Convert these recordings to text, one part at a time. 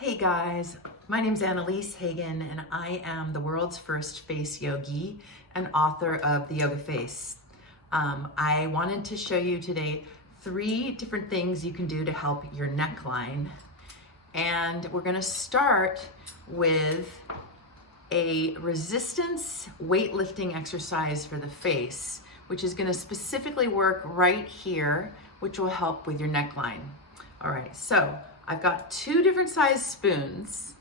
Hey guys, my name's Annalise Hagen and I am the world's first face yogi and author of The Yoga Face. I wanted to show you today 3 different things you can do to help your neckline. And we're gonna start with a resistance weightlifting exercise for the face, which is gonna specifically work right here, which will help with your neckline. All right, so I've got 2 different size spoons,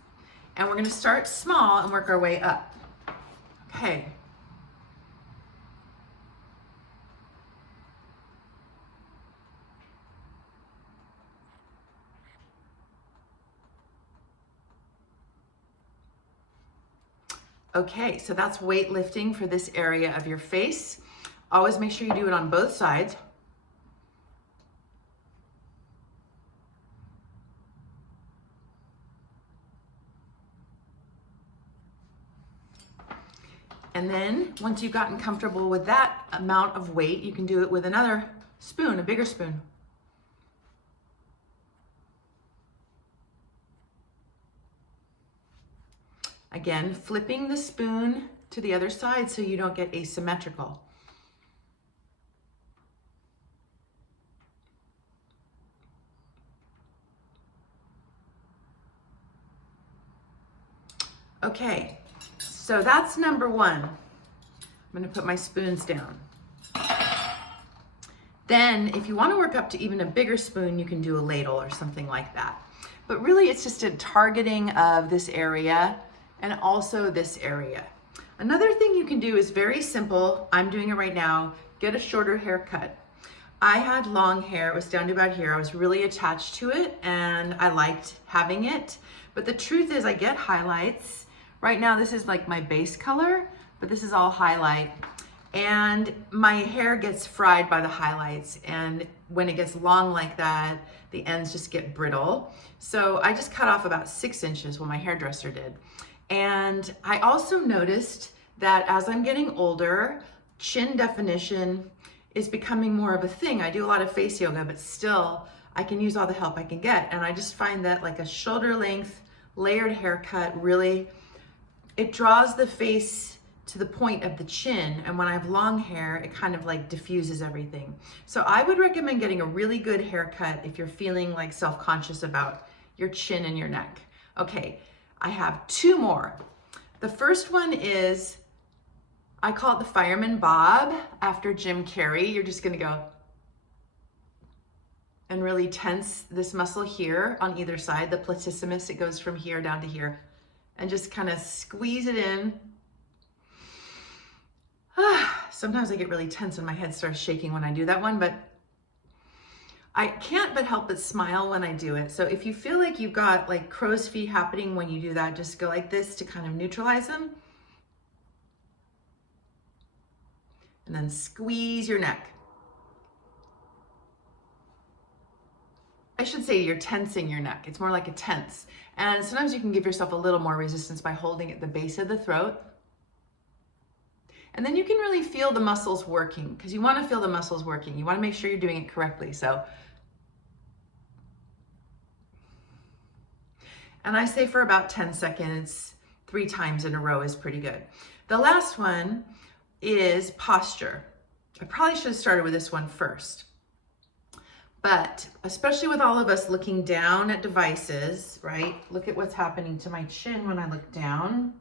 and we're gonna start small and work our way up. Okay. Okay, so that's weightlifting for this area of your face. Always make sure you do it on both sides. And then once you've gotten comfortable with that amount of weight, you can do it with another spoon, a bigger spoon. Again, flipping the spoon to the other side so you don't get asymmetrical. Okay, so that's number 1. I'm gonna put my spoons down. Then if you wanna work up to even a bigger spoon, you can do a ladle or something like that. But really it's just a targeting of this area and also this area. Another thing you can do is very simple. I'm doing it right now. Get a shorter haircut. I had long hair, it was down to about here. I was really attached to it and I liked having it. But the truth is I get highlights. Right now this is like my base color, but this is all highlight. And my hair gets fried by the highlights. And when it gets long like that, the ends just get brittle. So I just cut off about 6 inches, what my hairdresser did. And I also noticed that as I'm getting older, chin definition is becoming more of a thing. I do a lot of face yoga, but still I can use all the help I can get. And I just find that like a shoulder length layered haircut really, it draws the face to the point of the chin. And when I have long hair, it kind of like diffuses everything. So I would recommend getting a really good haircut if you're feeling like self-conscious about your chin and your neck. Okay, I have 2 more. The first one is, I call it the fireman bob after Jim Carrey. You're just gonna go and really tense this muscle here on either side, the platissimus. It goes from here down to here. And just kind of squeeze it in. Sometimes I get really tense and my head starts shaking when I do that one, but I can't but help but smile when I do it. So if you feel like you've got like crow's feet happening when you do that, just go like this to kind of neutralize them. And then squeeze your neck. I should say you're tensing your neck. It's more like a tense. And sometimes you can give yourself a little more resistance by holding at the base of the throat. And then you can really feel the muscles working, because you want to feel the muscles working. You want to make sure you're doing it correctly. So, and I say for about 10 seconds, 3 times in a row is pretty good. The last one is posture. I probably should have started with this one first. But especially with all of us looking down at devices, right? Look at what's happening to my chin when I look down.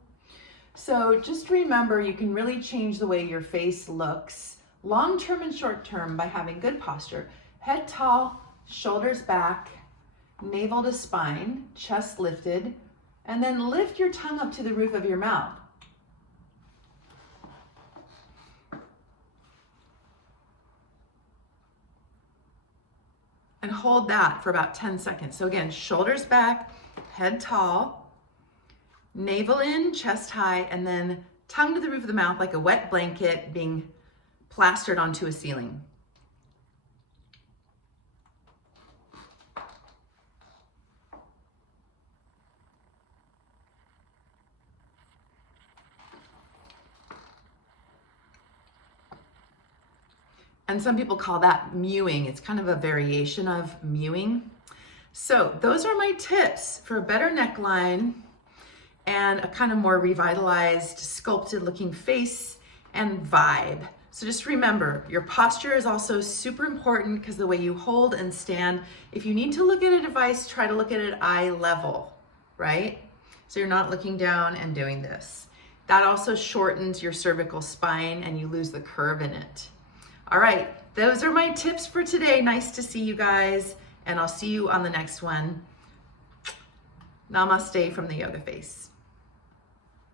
So just remember, you can really change the way your face looks, long-term and short-term, by having good posture. Head tall, shoulders back, navel to spine, chest lifted, and then lift your tongue up to the roof of your mouth. And hold that for about 10 seconds. So again, shoulders back, head tall, navel in, chest high, and then tongue to the roof of the mouth like a wet blanket being plastered onto a ceiling. And some people call that mewing. It's kind of a variation of mewing. So those are my tips for a better neckline and a kind of more revitalized, sculpted looking face and vibe. So just remember, your posture is also super important because the way you hold and stand, if you need to look at a device, try to look at it eye level, right? So you're not looking down and doing this. That also shortens your cervical spine and you lose the curve in it. All right, those are my tips for today. Nice to see you guys, and I'll see you on the next one. Namaste from the Yoga Face.